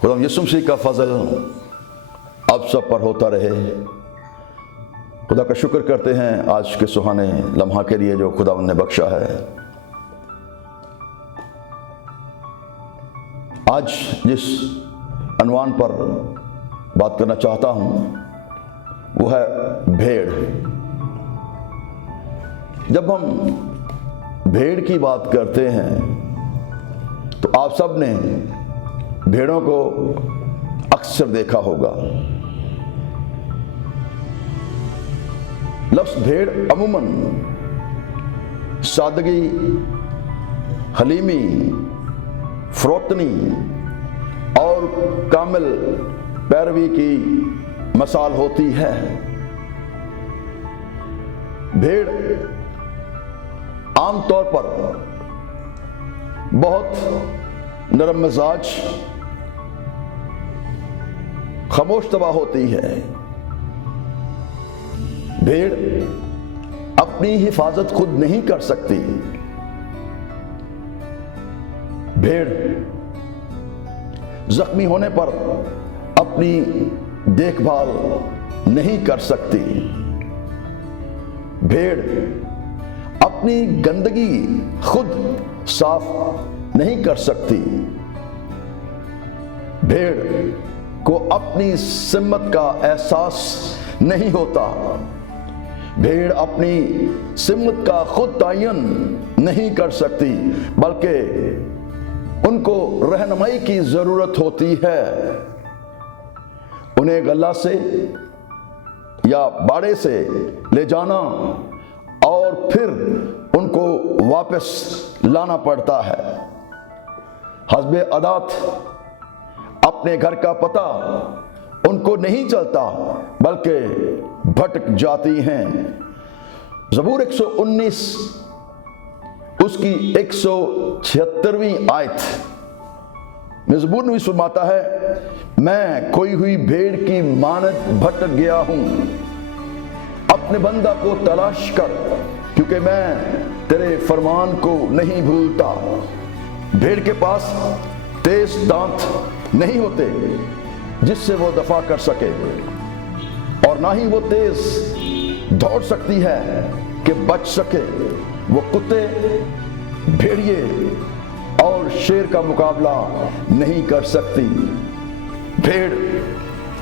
خدا یسوع مسیح کا فضل آپ سب پر ہوتا رہے۔ خدا کا شکر کرتے ہیں آج کے سہانے لمحہ کے لیے جو خدا نے بخشا ہے۔ آج جس عنوان پر بات کرنا چاہتا ہوں وہ ہے بھیڑ۔ جب ہم بھیڑ کی بات کرتے ہیں تو آپ سب نے بھیڑوں کو اکثر دیکھا ہوگا۔ لفظ بھیڑ عموماً سادگی، حلیمی، فروتنی اور کامل پیروی کی مثال ہوتی ہے۔ بھیڑ عام طور پر بہت نرم مزاج، خاموش طبع ہوتی ہے۔ بھیڑ اپنی حفاظت خود نہیں کر سکتی۔ بھیڑ زخمی ہونے پر اپنی دیکھ بھال نہیں کر سکتی۔ بھیڑ اپنی گندگی خود صاف نہیں کر سکتی۔ بھیڑ کو اپنی سمت کا احساس نہیں ہوتا۔ بھیڑ اپنی سمت کا خود تعین نہیں کر سکتی، بلکہ ان کو رہنمائی کی ضرورت ہوتی ہے۔ انہیں غلہ سے یا باڑے سے لے جانا اور پھر ان کو واپس لانا پڑتا ہے۔ حسب عادت اپنے گھر کا پتہ ان کو نہیں چلتا، بلکہ بھٹک جاتی ہیں۔ زبور 119 اس کی 176ویں آیت میں زبور نویس فرماتا ہے، میں کھوئی ہوئی بھیڑ کی مانند بھٹک گیا ہوں، اپنے بندہ کو تلاش کر، کیونکہ میں تیرے فرمان کو نہیں بھولتا۔ بھیڑ کے پاس تیز دانت نہیں ہوتے جس سے وہ دفاع کر سکے، اور نہ ہی وہ تیز دوڑ سکتی ہے کہ بچ سکے۔ وہ کتے، بھیڑیے اور شیر کا مقابلہ نہیں کر سکتی۔ بھیڑ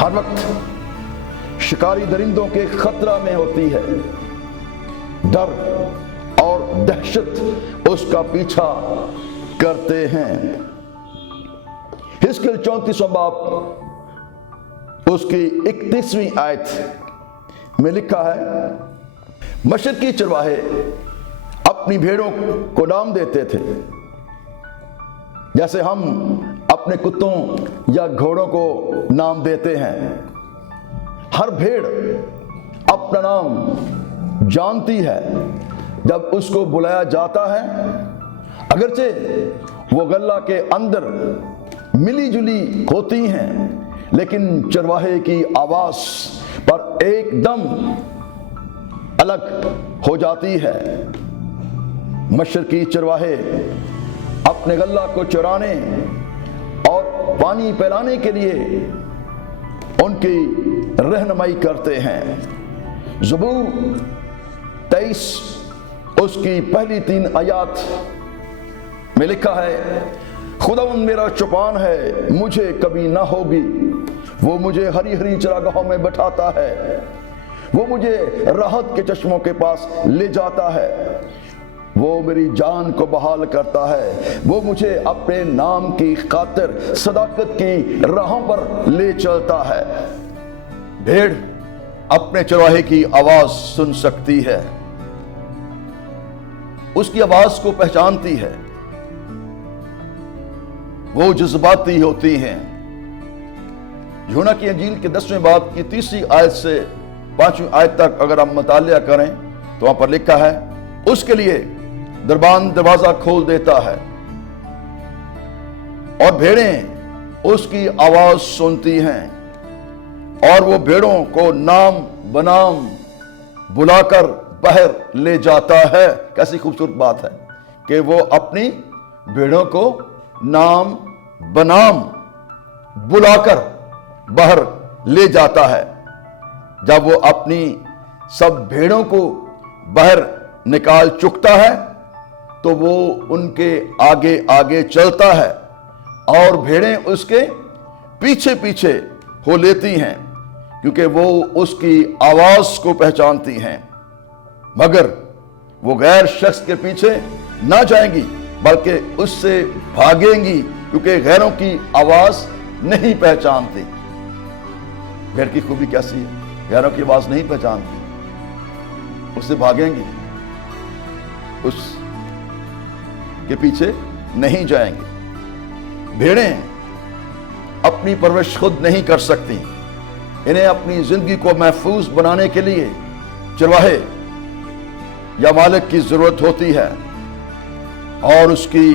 ہر وقت شکاری درندوں کے خطرہ میں ہوتی ہے۔ ڈر اور دہشت اس کا پیچھا کرتے ہیں۔ حزقیل 34 باب اس کی 31ویں آیت میں لکھا ہے، مشرقی چرواہے اپنی بھیڑوں کو نام دیتے تھے جیسے ہم اپنے کتوں یا گھوڑوں کو نام دیتے ہیں۔ ہر بھیڑ اپنا نام جانتی ہے جب اس کو بلایا جاتا ہے، اگرچہ وہ غلہ کے اندر ملی جلی ہوتی ہیں، لیکن چرواہے کی آواز پر ایک دم الگ ہو جاتی ہے۔ مشرقی چرواہے اپنے غلہ کو چرانے اور پانی پلانے کے لیے ان کی رہنمائی کرتے ہیں۔ زبور 23 اس کی پہلی 3 آیات میں لکھا ہے، خداوند میرا چوپان ہے، مجھے کبھی نہ ہوگی، وہ مجھے ہری ہری چراگاہوں میں بٹھاتا ہے، وہ مجھے راحت کے چشموں کے پاس لے جاتا ہے، وہ میری جان کو بحال کرتا ہے، وہ مجھے اپنے نام کی خاطر صداقت کی راہوں پر لے چلتا ہے۔ بھیڑ اپنے چرواہے کی آواز سن سکتی ہے، اس کی آواز کو پہچانتی ہے، وہ جذباتی ہوتی ہیں۔ یوحنا کی انجیل کے 10ویں باب کی 3 آیت سے 5 آیت تک اگر ہم مطالعہ کریں تو وہاں پر لکھا ہے، اس کے لیے دربان دروازہ کھول دیتا ہے اور بھیڑیں اس کی آواز سنتی ہیں، اور وہ بھیڑوں کو نام بنام بلا کر باہر لے جاتا ہے۔ کیسی خوبصورت بات ہے کہ وہ اپنی بھیڑوں کو نام بنام بلا کر باہر لے جاتا ہے۔ جب وہ اپنی سب بھیڑوں کو باہر نکال چکتا ہے تو وہ ان کے آگے آگے چلتا ہے اور بھیڑیں اس کے پیچھے پیچھے ہو لیتی ہیں، کیونکہ وہ اس کی آواز کو پہچانتی ہیں۔ مگر وہ غیر شخص کے پیچھے نہ جائیں گی بلکہ اس سے بھاگیں گی، کیونکہ غیروں کی آواز نہیں پہچانتی۔ بھیڑ کی خوبی کیسی ہے؟ غیروں کی آواز نہیں پہچانتی، اس سے بھاگیں گی، اس کے پیچھے نہیں جائیں گے۔ بھیڑیں اپنی پرورش خود نہیں کر سکتی، انہیں اپنی زندگی کو محفوظ بنانے کے لیے چرواہے یا مالک کی ضرورت ہوتی ہے اور اس کی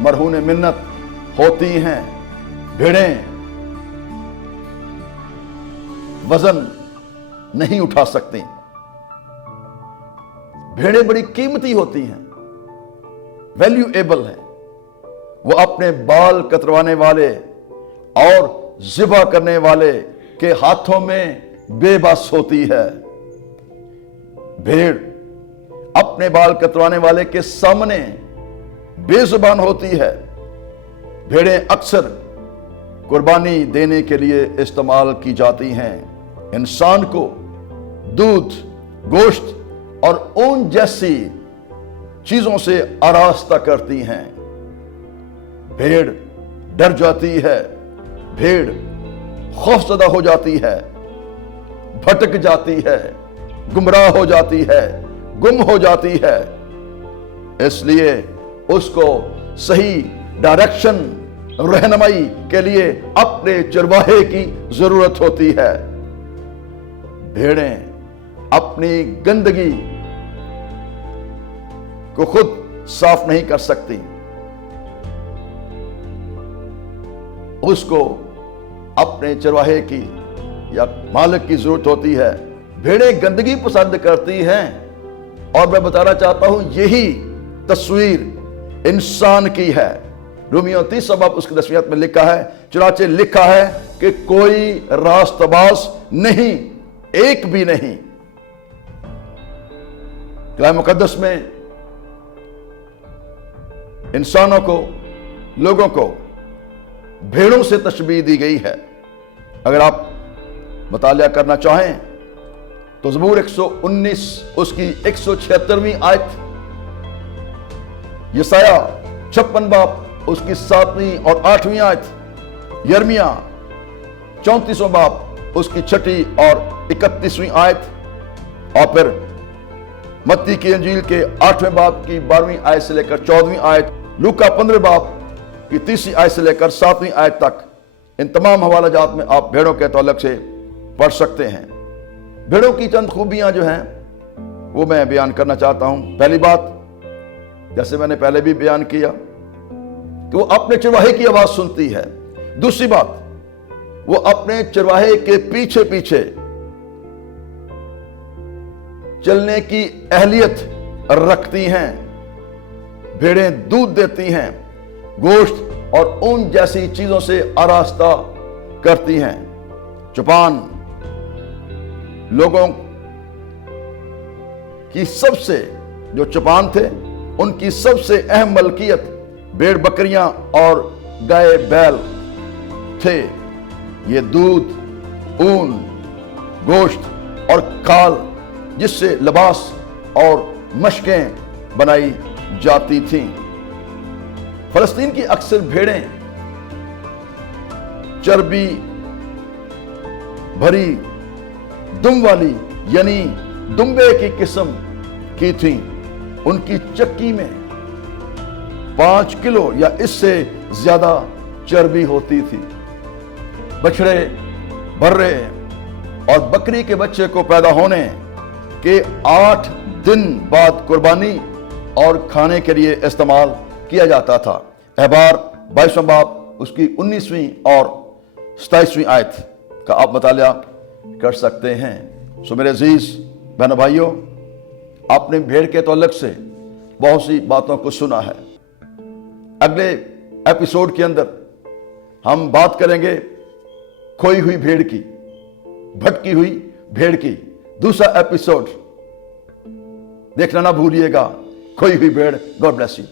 مرہون منت ہوتی ہیں۔ بھیڑیں وزن نہیں اٹھا سکتی، بھیڑیں بڑی قیمتی ہوتی ہیں، ویلیوایبل ہیں۔ وہ اپنے بال کتروانے والے اور ذبح کرنے والے کے ہاتھوں میں بے بس ہوتی ہے۔ بھیڑ اپنے بال کتروانے والے کے سامنے بے زبان ہوتی ہے۔ بھیڑیں اکثر قربانی دینے کے لیے استعمال کی جاتی ہیں۔ انسان کو دودھ، گوشت اور اون جیسی چیزوں سے آراستہ کرتی ہیں۔ بھیڑ ڈر جاتی ہے، بھیڑ خوفزدہ ہو جاتی ہے، بھٹک جاتی ہے، گمراہ ہو جاتی ہے، گم ہو جاتی ہے۔ اس لیے اس کو صحیح ڈائریکشن، رہنمائی کے لیے اپنے چرواہے کی ضرورت ہوتی ہے۔ بھیڑیں اپنی گندگی کو خود صاف نہیں کر سکتی، اس کو اپنے چرواہے کی یا مالک کی ضرورت ہوتی ہے۔ بھیڑیں گندگی پسند کرتی ہیں، اور میں بتانا چاہتا ہوں یہی تصویر انسان کی ہے۔ رومیو 30 باب اس کی 10ویں آیت میں لکھا ہے، چنانچہ لکھا ہے کہ کوئی راست باز نہیں، ایک بھی نہیں۔ کلام مقدس میں انسانوں کو، لوگوں کو بھیڑوں سے تشبیہ دی گئی ہے۔ اگر آپ مطالعہ کرنا چاہیں تو زبور 119 اس کی 176ویں آیت، یسایہ 56 باب اس کی 7ویں اور 8ویں آیت، یرمیہ 34 باب اس کی 6 اور 31ویں آیت، اور پھر متی کی انجیل کے 8ویں باب کی 12ویں آیت سے لے کر 14ویں آیت، لوکا 15 باب کی 30ویں آیت سے لے کر 7ویں آیت تک، ان تمام حوالہ جات میں آپ بھیڑوں کے تعلق سے پڑھ سکتے ہیں۔ بھیڑوں کی چند خوبیاں جو ہیں وہ میں بیان کرنا چاہتا ہوں۔ پہلی بات، جیسے میں نے پہلے بھی بیان کیا، کہ وہ اپنے چرواہے کی آواز سنتی ہے۔ دوسری بات، وہ اپنے چرواہے کے پیچھے پیچھے چلنے کی اہلیت رکھتی ہیں۔ بھیڑیں دودھ دیتی ہیں، گوشت اور اون جیسی چیزوں سے آراستہ کرتی ہیں۔ چوپان لوگوں کی سب سے، جو چوپان تھے ان کی سب سے اہم ملکیت بھیڑ بکریاں اور گائے بیل تھے۔ یہ دودھ، اون، گوشت اور کھال جس سے لباس اور مشکیں بنائی جاتی تھیں۔ فلسطین کی اکثر بھیڑیں چربی بھری دم والی، یعنی دمبے کی قسم کی تھیں۔ ان کی چکی میں 5 کلو یا اس سے زیادہ چربی ہوتی تھی۔ بچڑے، برے اور بکری کے بچے کو پیدا ہونے کے 8 دن بعد قربانی اور کھانے کے لیے استعمال کیا جاتا تھا۔ احبار 22 باب اس کی 19ویں اور 27ویں آیت کا آپ مطالعہ کر سکتے ہیں۔ سو میرے عزیز بہنوں بھائیوں، آپ نے بھیڑ کے تعلق سے بہت سی باتوں کو سنا ہے۔ اگلے ایپیسوڈ کے اندر ہم بات کریں گے کھوئی ہوئی بھیڑ کی، بھٹکی ہوئی بھیڑ کی دوسرا ایپیسوڈ دیکھنا نہ بھولیے گا، کھوئی ہوئی بھیڑ۔ God bless you.